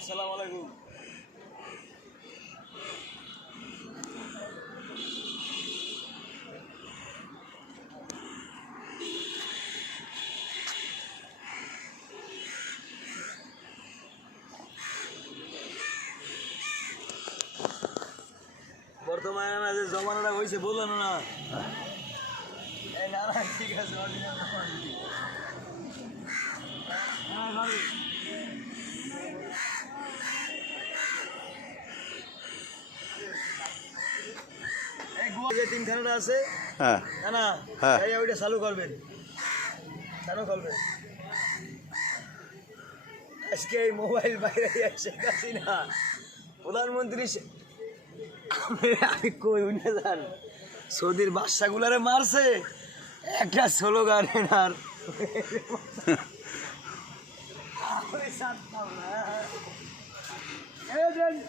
আসসালামু আলাইকুম। বর্তমানে না যে জমানাটা হয়েছে বললেন না, না না ঠিক আছে যে তিনখানাটা আছে না ওইটা চালু করবেন, কেন করবেন? আজকে এই মোবাইল বাইরে শেখ হাসিনা প্রধানমন্ত্রী আমি কই উঠে যান সৌদির বাদশাগুলারে মারছে একটা স্লোগান আর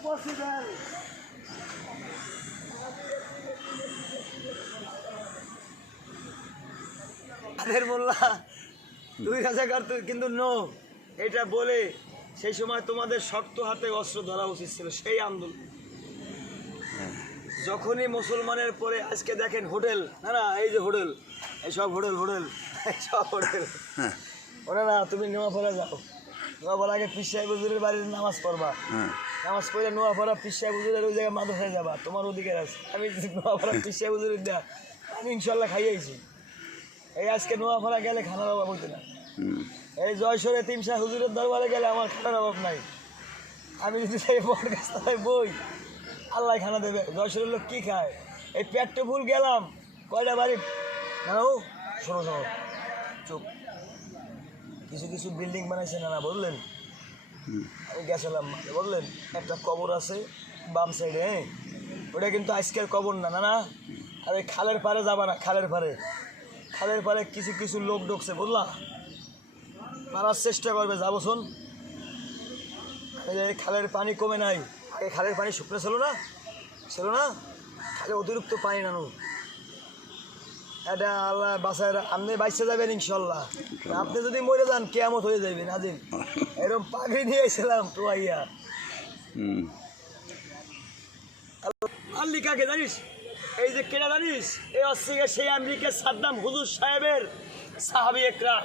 পসিবল মোল্লা 2000 কিন্তু নো এটা বলে সেই সময় তোমাদের শক্ত হাতে অস্ত্র ধরা উচিত ছিল। সেই আন্দোলন যখনই মুসলমানের পরে আজকে দেখেন হোটেল না এই যে হোটেল এইসব হোটেল সব হোটেল ওরা না তুমি নোয়াপাড়া যাও, নোয়াপাড়া আগে পীর সাহেব হুজুরের বাড়ির নামাজ পড়বা, নামাজ পড়লে নোয়াপাড়া পীর সাহেব হুজুরের ওই জায়গায় মাদ্রাসায় যাবা, তোমার অধিকার আছে। আমি নোয়াপাড়া পীর সাহেব হুজুরের দেয়া আমি ইনশাল্লাহ খাইয়েছি। এই আজকে নোয়াপাড়া গেলে খানার অভাব হইতে না, এই জয়সরে তিমশা হুজুরের দরবারে গেলে আমার খানার অভাব নাই। আমি যদি সেই বড় গাছতলায় বই আল্লাহ খানা দেবে। জয়সরের লোক কী খায়? এই পেটটা ফুল গেলাম কয়টা বাড়ি না শোনো চুপ, কিছু বিল্ডিং বানাইছে না বললেন, আমি গেছিলাম বললেন একটা কবর আছে বাম সাইডে, হ্যাঁ ওটা কিন্তু আজকের কবর না না আর ওই খালের পাড়ে যাবা না, খালের পাড়ে কিছু লোক ঢুকছে বুঝলা, মারার চেষ্টা করবে যাবো শোন। এই খালের পানি কমে নাই, আগে খালের পানি শুকনো ছিল না খালে অতিরিক্ত পানি নানো এটা আল্লাহ বাসায় আপনি বাইসে যাবেন ইনশাল্লাহ। আপনি যদি মরে যান কেয়ামত হয়ে যাবেন আজিম। এরকম পাগড়ি নিয়ে এসেছিলাম টোয়াইয়া। আল্লি কাকে জানিস? এই যে কেনা জানিস? এই হচ্ছে সেই আমেরিকার সাদ্দাম হুজুর সাহেবের সাহাবী একরাম।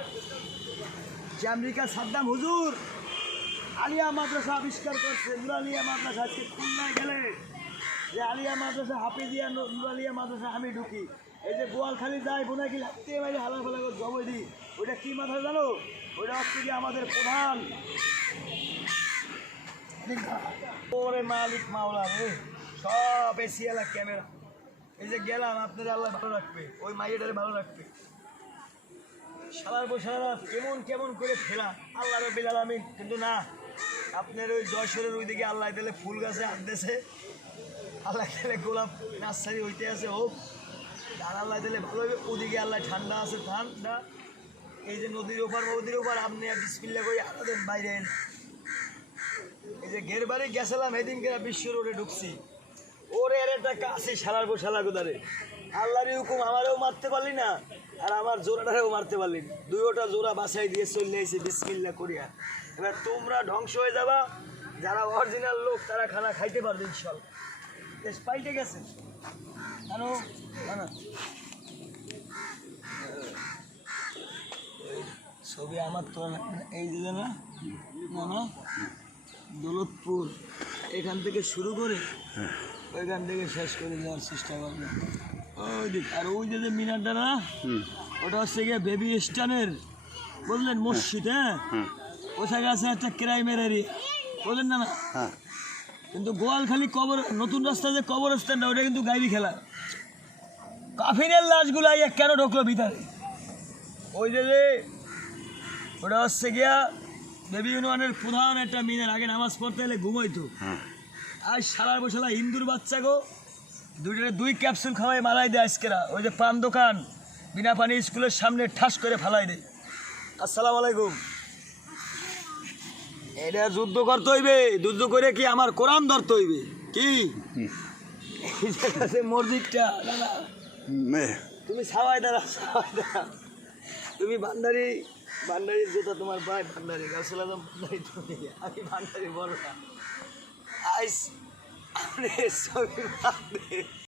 যে আমেরিকার সাদ্দাম হুজুর আলিয়া মাদ্রাসা আবিষ্কার করছে, নুরালিয়া মাদ্রাসা। আজকে খুলনায় গেলে যে আলিয়া মাদ্রাসা, হাফিজিয়া নুরালিয়া মাদ্রাসা আমি ঢুকি। এই যে বোয়ালখালি যায় বোনাকি লাগতে বাইরে হালা ফালা করে জমে দিই। ওইটা কী মাদ্রাসা জানো? ওইটা হচ্ছে কি আমাদের প্রধান ওরে মালিক মাওলা রে, সব এসিয়ালা ক্যামেরা। এই যে গেলাম, আপনারা আল্লাহ ভালো রাখবে, ওই মাইয়েটারে ভালো রাখবে। সারার পর সারা রাত কেমন কেমন করে ফেরা আল্লাহ রব্বিল আলামিন। কিন্তু না, আপনার ওই যশোরের ওইদিকে আল্লাহ দিলে ফুল গাছে আনতেছে, আল্লাহ দিলে গোলাপ নার্সারি হইতে আছে হোক, আর আল্লাহ দিলে ভালো হবে। ওদিকে আল্লাহ ঠান্ডা আছে, ঠান্ডা। এই যে নদীর ওপার নদীর ওপার আপনি বিসমিল্লাহ করে আমাদের বাইরে এলেন। এই যে ঘের বাড়ি গেছিলাম এদিনকে বিশ্ব রোডে ঢুকছি, ওরে এর একটা কাছে সালার পর সালা কোদারে আল্লাহরই হুকুম, আমারও মারতে পারলি না আর আমার জোড়াটারেও মারতে পারলি না। দুইটা জোড়া বাসায় দিয়ে চলে এসে বিসমিল্লাহ করিয়া। এবার তোমরা ধ্বংস হয়ে যাবা, যারা অরিজিনাল লোক তারা খানা খাইতে পারবে ইনশাল্লাহ। দেশ পাল্টে গেছে কেন না? ছবি আমার তো এই যে না না দৌলতপুর এখান থেকে শুরু করে ওইখান থেকে শেষ করে যাওয়ার চেষ্টা করবে। ওই দিক আর ওই যে মিনারটা না, ওটা হচ্ছে গিয়ে বেবি স্টানের বললেন মসজিদ। হ্যাঁ, ওখানে আছে একটা ক্রাইমের এরিয়া, বললেন না না। কিন্তু গোয়ালখালি কবর নতুন রাস্তা যে কবরস্থানটা, ওটা কিন্তু গাইবি খেলা। কাফিরের লাশগুলো আইয়া কেন ঢুকলো ভিতরে? ওই যে ওটা হচ্ছে গিয়া বেবি ইউনিয়নের প্রধান একটা মিনার। আগে নামাজ পড়তে এলে ঘুমাইতো, আজ সারার বসালা হিন্দুর বাচ্চা গো দুই ক্যাপসুল খাওয়াই মালাই দেয় আজকেরা। ওই যে পান দোকান বিনা পানি স্কুলের সামনে ঠাস করে ফালাই দেয়। আসসালামু আলাইকুম। এটা যুদ্ধ করতে হইবে, যুদ্ধ করে কি আমার কোরআন ধরতে হইবে কি? মসজিদটা দাদা তুমি সাওয়াই দাঁড়া, সাওয়াই দাঁড়া। তুমি ভান্ডারির জুতা তোমার ভাই ভান্ডারি, গাছলা ভান্ডারি, তুমি আমি ভান্ডারি বড় না। আইস আপনি ছবি